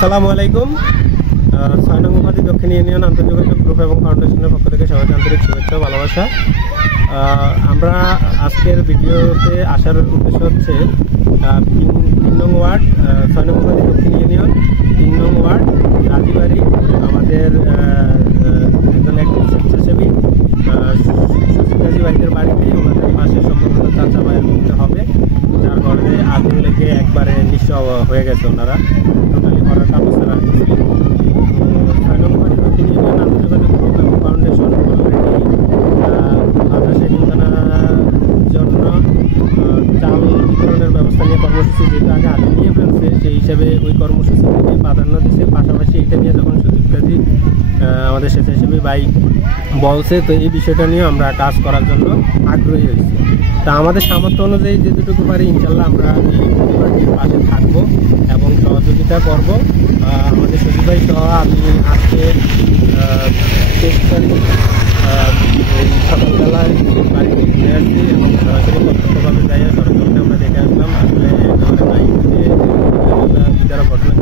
আসসালামু আলাইকুম। ৬ নং উপাধি দক্ষিণ ইউনিয়ন আন্তর্যোগাযোগ গ্রুপ এবং ফাউন্ডেশনের পক্ষ থেকে সবাইকে আন্তরিক শুভেচ্ছা ভালোবাসা। আমরা আজকের ভিডিওতে আসার উদ্দেশ্য হচ্ছে ৩ নং ওয়ার্ড ৬ নং উপাধি দক্ষিণ ইউনিয়ন ৩ নং ওয়ার্ড রাজিবাড়ি আমাদের একজন একজন স্বেচ্ছাসেবী বাড়িদের বাড়িতে ওনাদের পাশে সম্পূর্ণ চাচা ভাইয়ের মধ্যে হবে, যার ঘরে আগুন লেগে একবারে নিঃস্ব হয়ে গেছে। ওনারা টোটালি করার অবস্থা রাখছে। ৬ নং উপাধি দক্ষিণ ইউনিয়ন আন্তর্যোগাযোগ গ্রুপ এবং ফাউন্ডেশন অলরেডি বাতাসে জন্য চাল বিতরণের ব্যবস্থা নিয়ে কর্মসূচি যেটা আগে হাতে নিয়ে ফেলছে, সেই হিসাবে ওই কর্মসূচি থেকে প্রাধান্য দিচ্ছে। পাশাপাশি এটা নিয়ে যখন সুযোগ কাজী আমাদের স্বেচ্ছাসেবী ভাই বলছে, তো এই বিষয়টা নিয়ে আমরা কাজ করার জন্য আগ্রহী হয়েছি। তা আমাদের সামর্থ্য অনুযায়ী যেটুকু পারি ইনশাল্লাহ আমরা এই পরিবারটির পাশে থাকবো এবং সহযোগিতা করব। আমাদের সচিব ভাই সহ আমি আজকে 23 তারিখ এই সকালবেলায় বাড়িতে ঘুরে আসছি এবং সরাসরি প্রত্যক্ষভাবে যাই সরকারকে আমরা দেখে আসলাম। আসলে আমাদের ভাই বিচারক ঘটনা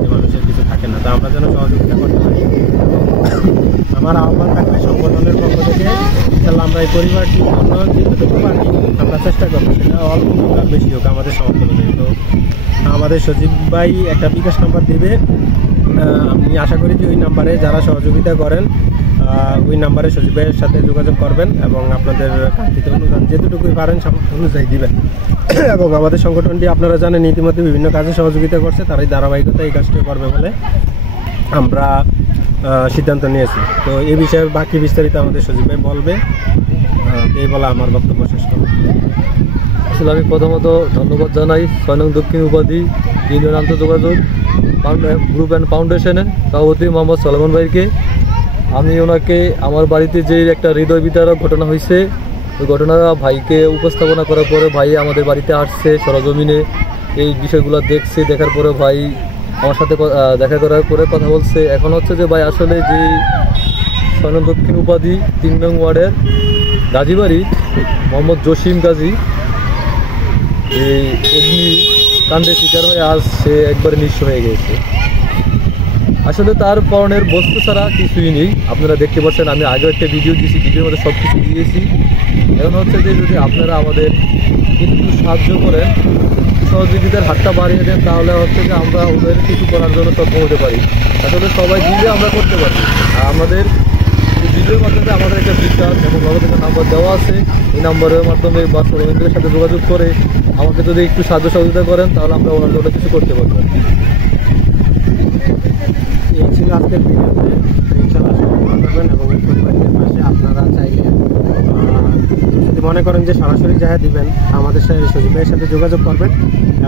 যে মানুষের কিছু থাকে না, তা আমরা যেন সহযোগিতা করতে পারি। আমার আহ্বান থাকবে সংগঠনের পক্ষ থেকে ইনশাল্লাহ আমরা এই পরিবারটির জন্য যেটুকু পারি আমরা চেষ্টা করবো, সেটা অল্প হোক আর বেশি হোক আমাদের সামর্থ্য অনুযায়ী। তো আমাদের সচিব ভাই একটা বিকাশ নাম্বার দেবে, আমি আশা করি যে ওই নাম্বারে যারা সহযোগিতা করেন ওই নাম্বারে সচিব ভাইয়ের সাথে যোগাযোগ করবেন এবং আপনাদের কাঙ্ক্ষিত অনুদান যেটুকুই পারেন সামর্থ্য অনুযায়ী দিবেন। এবং আমাদের সংগঠনটি আপনারা জানেন ইতিমধ্যে বিভিন্ন কাজে সহযোগিতা করছে, তারাই ধারাবাহিকতা এই কাজটি করবে বলে আমরা সিদ্ধান্ত নিয়েছি। তো এই বিষয়ে বাকি বিস্তারিত আমাদের সচিব ভাই বলবে, এই বলে আমার বক্তব্য শেষ করব। আসলে আমি প্রথমত ধন্যবাদ জানাই ৬ নং দক্ষিণ উপাধি ইউনিয়ন আন্তর্যোগাযোগ গ্রুপ অ্যান্ড ফাউন্ডেশনের সভাপতি মোহাম্মদ সলমান ভাইকে। আমি ওনাকে আমার বাড়িতে যে একটা হৃদয় বিতারক ঘটনা হয়েছে, ওই ঘটনা ভাইকে উপস্থাপনা করার পরে ভাই আমাদের বাড়িতে আসছে, সরজমিনে এই বিষয়গুলো দেখছে। দেখার পরে ভাই আমার সাথে দেখা করার পরে কথা বলছে। এখন হচ্ছে যে ভাই আসলে যে ৬ নং দক্ষিণ উপাধি ৩ নং ওয়ার্ডের গাজীবাড়ি মোহাম্মদ জসিম গাজী এই অগ্নি কাণ্ডে শিকার হয়ে আজ সে একবারে নিঃস্ব হয়ে গেছে। আসলে তার পরনের বস্তু ছাড়া কিছুই নেই। আপনারা দেখতে পাচ্ছেন, আমি আগে একটা ভিডিও দিয়েছি, ভিডিওর মধ্যে সব কিছু দিয়েছি। এখন হচ্ছে যে যদি আপনারা আমাদের একটু সাহায্য করেন, সহযোগিতার হাতটা বাড়িয়ে দেন, তাহলে হচ্ছে যে আমরা ওদের কিছু করার জন্য সক্ষম হতে পারি। আসলে সবাই দিলে আমরা করতে পারি। আর আমাদের ভিডিওর মাধ্যমে আমাদের একটা বিশ্বাস এবং আমাদের নাম্বার দেওয়া আছে, এই নাম্বারের মাধ্যমে বা সরকারের সাথে যোগাযোগ করে আমাকে যদি একটু সাহায্য সহযোগিতা করেন, তাহলে আমরা ওনার জন্য কিছু করতে পারবো। এই ছিল আজকের ভিডিওতে। ইনশাল্লাহ সহযোগিতা করবেন এবং এই পরিবারের পাশে আপনারা চাইলে যদি মনে করেন যে সরাসরি যাহা দিবেন, আমাদের সচিব ভাইয়ের সাথে যোগাযোগ করবেন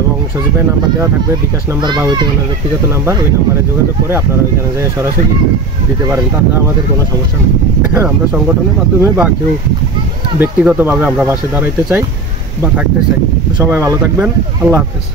এবং সচিব ভাইয়ের নাম্বার দেওয়া থাকবে, বিকাশ নাম্বার বা ওইটি ওনার ব্যক্তিগত নাম্বার, ওই নাম্বারে যোগাযোগ করে আপনারা ওইখানে যেয়ে সরাসরি দিতে পারেন। তাতে আমাদের কোনো সমস্যা নেই। আমরা সংগঠনের মাধ্যমে বা কেউ ব্যক্তিগতভাবে আমরা পাশে দাঁড়াইতে চাই বা থাকতে চাই। সবাই ভালো থাকবেন। আল্লাহ হাফেজ।